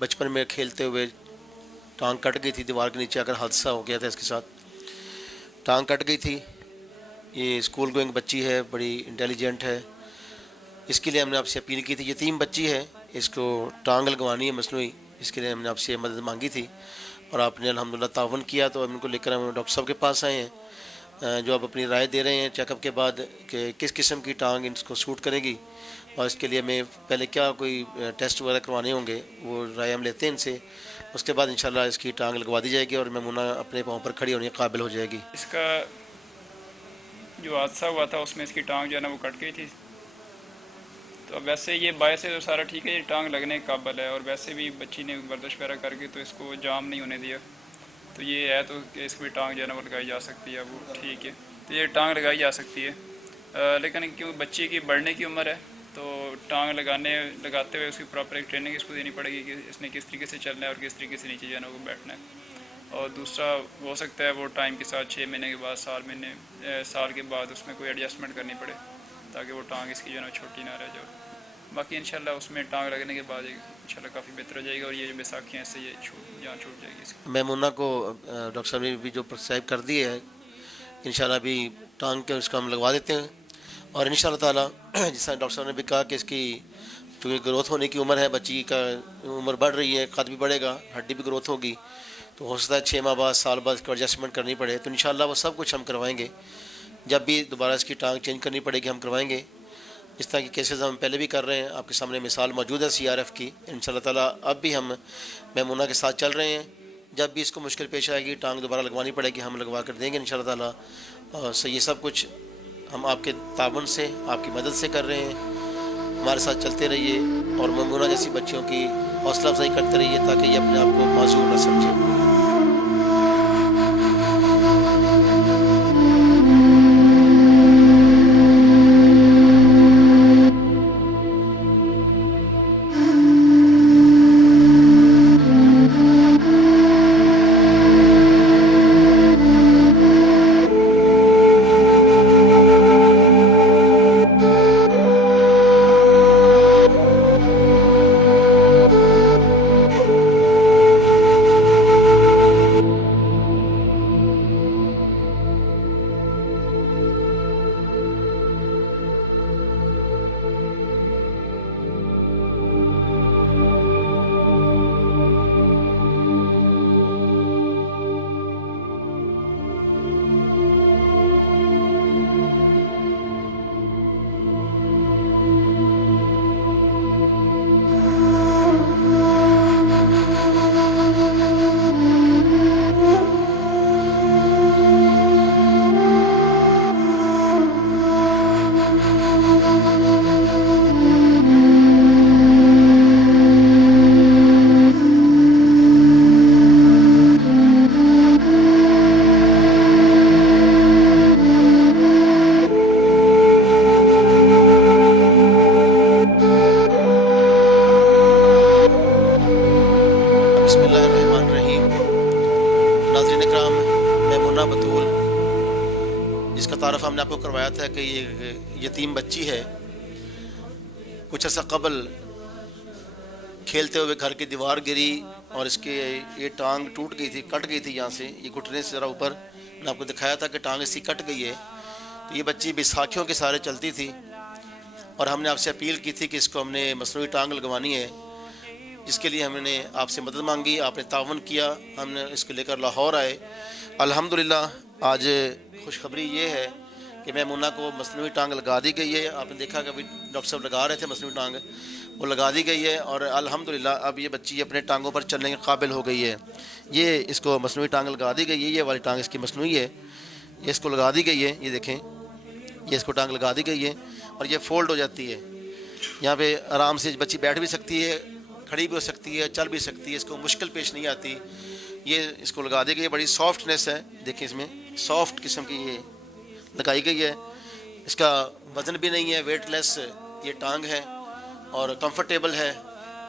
बचपन में खेलते हुए टांग कट गई थी, दीवार के नीचे आकर हादसा हो गया था इसके साथ, टांग कट गई थी। ये स्कूल गोइंग बच्ची है, बड़ी इंटेलिजेंट है। इसके लिए हमने आपसे अपील की थी, यतीम बच्ची है, इसको टांग लगवानी है मसनूई, इसके लिए हमने आपसे मदद मांगी थी और आपने अल्हम्दुलिल्लाह तावन किया। तो हम इनको लेकर हम डॉक्टर साहब के पास आए हैं, जो अब अपनी राय दे रहे हैं चेकअप के बाद कि किस किस्म की टांग इनको सूट करेगी, और इसके लिए हमें पहले क्या कोई टेस्ट वगैरह करवाने होंगे, वो राय हम लेते हैं इनसे। उसके बाद इंशाल्लाह इसकी टांग लगवा दी जाएगी और मैमुना अपने पाँव पर खड़ी होने के काबिल हो जाएगी। इसका जो हादसा हुआ था उसमें इसकी टांग जो है ना वो कट गई थी। तो वैसे ये बायस से तो सारा ठीक है, ये टांग लगने के काबिल है, और वैसे भी बच्ची ने वर्जिश वगैरह करके तो इसको जाम नहीं होने दिया। तो ये है तो कि इसकी भी टांग जो है ना वो लगाई जा सकती है, वो ठीक है। तो ये टांग लगाई जा सकती है, लेकिन क्यों बच्ची की बढ़ने की उम्र है तो टांग लगाते हुए उसकी प्रॉपर एक ट्रेनिंग इसको देनी पड़ेगी कि इसने किस तरीके से चलना है और किस तरीके से नीचे जो है ना वो बैठना है। और दूसरा हो सकता है वो टाइम के साथ 6 महीने के बाद, साल के बाद उसमें कोई एडजस्टमेंट करनी पड़े ताकि वो टांग इसकी जो है ना छोटी ना रह जाए। बाकी इंशाल्लाह उसमें टांग लगने के बाद इंशाल्लाह काफ़ी बेहतर हो जाएगा, और ये जो बैसाखियाँ इससे ये जान छूट जाएगी इसकी। मैमुना को डॉक्टर साहब ने भी जो प्रिस्क्राइब कर दी है, इंशाल्लाह अभी टांग के उसका हम लगवा देते हैं। और इंशाल्लाह ताला जिस डॉक्टर साहब ने भी कहा कि इसकी चूँकि ग्रोथ होने की उम्र है, बच्ची का उम्र बढ़ रही है, कद भी बढ़ेगा, हड्डी भी ग्रोथ होगी, तो हो सकता है 6 माह बाद, साल बाद इसको एडजस्टमेंट करनी पड़े। तो इंशाल्लाह वो सब कुछ हम करवाएंगे, जब भी दोबारा इसकी टांग चेंज करनी पड़ेगी हम करवाएंगे। इस तरह की केसेस हम पहले भी कर रहे हैं, आपके सामने मिसाल मौजूद है CRF की। इंशाल्लाह ताला अब भी हम मैमुना के साथ चल रहे हैं, जब भी इसको मुश्किल पेश आएगी, टांग दोबारा लगवानी पड़ेगी, हम लगवा कर देंगे इंशाल्लाह ताला। सो ये सब कुछ हम आपके ताबन से, आपकी मदद से कर रहे हैं। हमारे साथ चलते रहिए और मैमुना जैसी बच्चियों की हौसला अफजाई करते रहिए ताकि ये अपने आप को माजूर न समझें। बिस्मिल्लाहिर्रहमानिर्रहीम। नाज़रीन इकराम, मैमुना बतूल, जिसका तारफ़ हमने आपको करवाया था कि ये यतीम बच्ची है, कुछ अर्सा कबल खेलते हुए घर की दीवार गिरी और इसके ये टांग टूट गई थी, कट गई थी यहाँ से, ये घुटने से ज़रा ऊपर। मैंने आपको दिखाया था कि टांग इसकी कट गई है। तो ये बच्ची बैसाखियों के सहारे चलती थी और हमने आपसे अपील की थी कि इसको हमने मसनूई टांग लगवानी है, जिसके लिए हमने आपसे मदद मांगी, आपने तावन किया, हमने इसको लेकर लाहौर आए। अल्हम्दुलिल्लाह आज खुशखबरी ये है कि मैमुना को मसनूई टांग लगा दी गई है। आपने देखा कि अभी डॉक्टर साहब लगा रहे थे मसनूई टांग, वो लगा दी गई है और अल्हम्दुलिल्लाह अब ये बच्ची अपने टांगों पर चलने के काबिल हो गई है। ये इसको मसनूई टांग लगा दी गई है, ये वाली टांग इसकी मसनूई है, ये इसको लगा दी गई है। ये देखें, ये इसको टांग लगा दी गई है और ये फ़ोल्ड हो जाती है। यहाँ पे आराम से बच्ची बैठ भी सकती है, खड़ी भी हो सकती है, चल भी सकती है, इसको मुश्किल पेश नहीं आती। ये इसको लगा दी गई है, बड़ी सॉफ्टनेस है, देखिए इसमें सॉफ्ट किस्म की ये लगाई गई है। इसका वज़न भी नहीं है, वेटलेस ये टांग है और कंफर्टेबल है,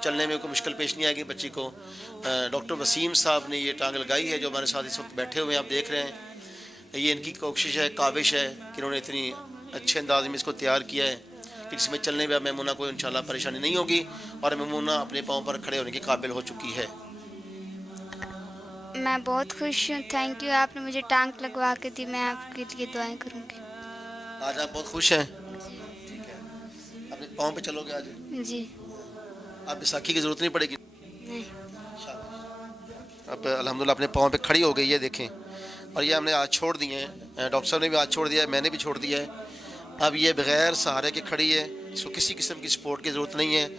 चलने में कोई मुश्किल पेश नहीं आएगी बच्ची को। डॉक्टर वसीम साहब ने ये टांग लगाई है, जो हमारे साथ इस वक्त बैठे हुए हैं, आप देख रहे हैं। ये इनकी कोशिश है, काविश है कि इन्होंने इतनी अच्छे अंदाज में इसको तैयार किया है फिक्स में चलने में अब मैमूना को इंशाल्लाह परेशानी नहीं होगी और मैमूना अपने पाँव पर खड़े होने के काबिल हो चुकी है। मैं बहुत खुश हूँ, थैंक यू, आपने मुझे टांग लगवा के दी, मैं आपके लिए दुआएं करूँगी। आज आप बहुत खुश हैं? ठीक है, अपने पाँव पे चलोगे आज? जी। आप बैसाखी की ज़रूरत नहीं पड़ेगी? नहीं। अब अल्हम्दुलिल्लाह अपने पाँव पे खड़ी हो गई है, देखें। और ये हमने आज छोड़ दिए हैं, डॉक्टर साहब ने भी आज छोड़ दिया है, मैंने भी छोड़ दिया है। अब ये बग़ैर सहारे के खड़ी है, इसको किसी किस्म की सपोर्ट की ज़रूरत नहीं है।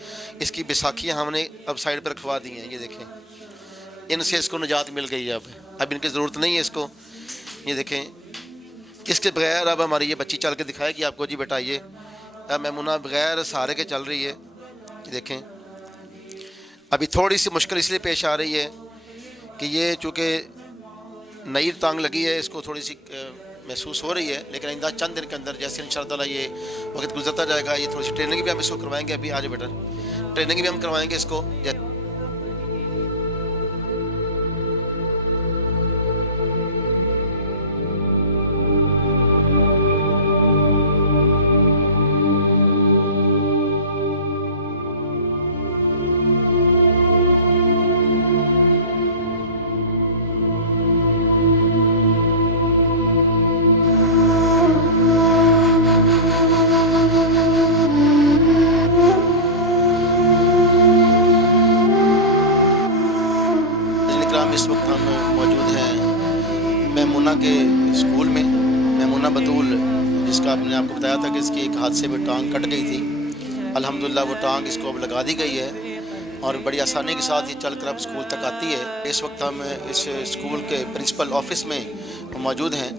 इसकी बैसाखियाँ हमने अब साइड पर रखवा दी हैं, ये देखें, इनसे इसको निजात मिल गई है। अब इनकी ज़रूरत नहीं है इसको, ये देखें। इसके बगैर अब हमारी ये बच्ची चल के दिखाएगी आपको। जी बेटा, ये अब मैमूना बगैर सहारे के चल रही है, ये देखें। अभी थोड़ी सी मुश्किल इसलिए पेश आ रही है कि ये चूँकि नई टांग लगी है, इसको थोड़ी सी महसूस हो रही है, लेकिन आइंदा चंद दिन के अंदर जैसे इंशाअल्लाह ये वक्त गुजरता जाएगा, ये थोड़ी सी ट्रेनिंग भी हम इसको करवाएंगे। अभी आज बेटा ट्रेनिंग भी हम करवाएंगे इसको। इस वक्त हम मौजूद हैं मैमूना के स्कूल में। मैमूना बतूल, जिसका आपने आपको बताया था कि इसकी एक हादसे में टांग कट गई थी, अल्हम्दुलिल्लाह वो टांग इसको अब लगा दी गई है और बड़ी आसानी के साथ ये चल कर अब स्कूल तक आती है। इस वक्त हम इस स्कूल के प्रिंसिपल ऑफिस में मौजूद हैं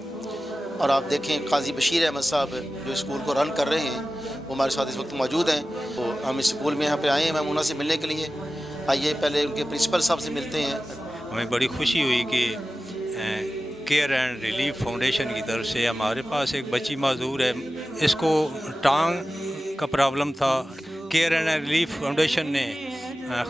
और आप देखें काजी बशीर अहमद साहब जो स्कूल को रन कर रहे हैं वो हमारे साथ इस वक्त मौजूद हैं। तो हम इस स्कूल में यहाँ पे आए हैं मैमूना से मिलने के लिए। आइए पहले उनके प्रिंसिपल साहब से मिलते हैं। हमें बड़ी खुशी हुई कि केयर एंड रिलीफ फाउंडेशन की तरफ से हमारे पास एक बच्ची माजूर है, इसको टांग का प्रॉब्लम था। केयर एंड रिलीफ फाउंडेशन ने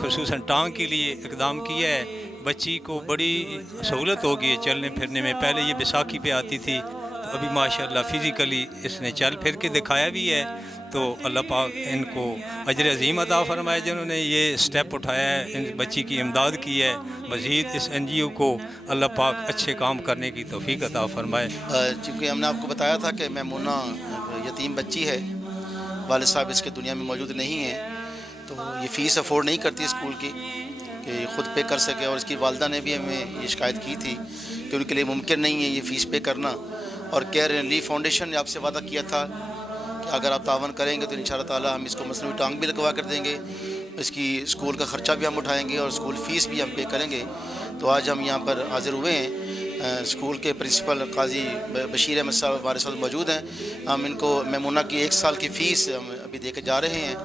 खुसूसन टांग के लिए इकदाम किया है। बच्ची को बड़ी सहूलत हो गई है चलने फिरने में। पहले ये बैसाखी पे आती थी, तो अभी माशाल्लाह फ़िज़िकली इसने चल फिर के दिखाया भी है। तो अल्लाह पाक इनको अजर अज़ीम अता फ़रमाए जिन्होंने ये स्टेप उठाया है, इन बच्ची की इमदाद की है। मज़ीद इस NGO को अल्लाह पाक अच्छे काम करने की तौफ़ीक अता फ़रमाए। चूँकि हमने आपको बताया था कि मैमूना यतीम बच्ची है, वालिद साहब इसके दुनिया में मौजूद नहीं है, तो ये फ़ीस अफोर्ड नहीं करती स्कूल की कि ख़ुद पे कर सके। और इसकी वालदा ने भी हमें ये शिकायत की थी कि उनके लिए मुमकिन नहीं है ये फ़ीस पे करना। और केयर एंड रिलीफ फाउंडेशन ने आपसे वादा किया था कि अगर आप तावन करेंगे तो इंशाअल्लाह ताला हम इसको मसनूई टांग भी लगवा कर देंगे, इसकी स्कूल का ख़र्चा भी हम उठाएंगे और स्कूल फ़ीस भी हम पे करेंगे। तो आज हम यहाँ पर हाज़िर हुए हैं। स्कूल के प्रिंसिपल काजी बशीर अहमद साहब हमारे साथ मौजूद हैं। हम इनको मैमूना की 1 साल की फ़ीस हम अभी दे के जा रहे हैं,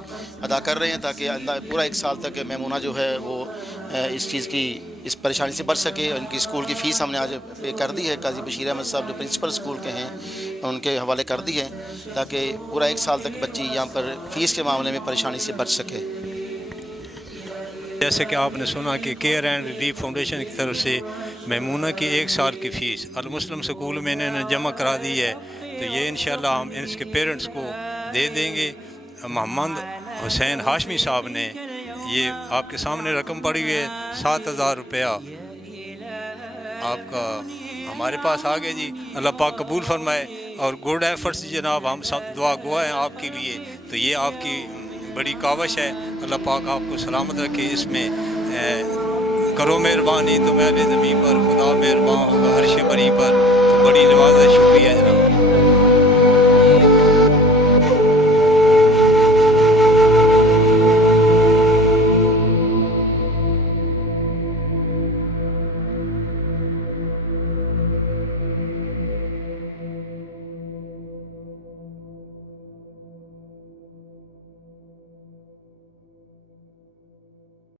अदा कर रहे हैं, ताकि पूरा 1 साल तक मैमूना जो है वो इस चीज़ की, इस परेशानी से बच सके। उनकी स्कूल की फ़ीस हमने आज पे कर दी है, काजी बशीर अहमद साहब जो प्रिंसिपल स्कूल के हैं उनके हवाले कर दी है, ताकि पूरा 1 साल तक बच्ची यहाँ पर फ़ीस के मामले में परेशानी से बच सके। जैसे कि आपने सुना कि केयर एंड रिलीफ फाउंडेशन की तरफ से मैमूना की 1 साल की फ़ीस अल मुस्लिम स्कूल में इन्होंने जमा करा दी है। तो ये इंशाल्लाह हम इसके पेरेंट्स को दे देंगे। मोहम्मद हुसैन हाशमी साहब ने ये आपके सामने रकम पड़ी हुई है 7,000 रुपया आपका हमारे पास आ गए जी। अल्लाह पाक कबूल फरमाए और गुड एफर्ट्स जनाब, हम सब दुआ गुआ हैं आपके लिए। तो ये आपकी बड़ी कावश है, अल्लाह पाक आपको सलामत रखे। इसमें करो मेहरबानी तो महल ज़मीन पर खुदा मेहरबान होगा अर्श बरी पर। तो बड़ी नवाज़, शुक्रिया जनाब।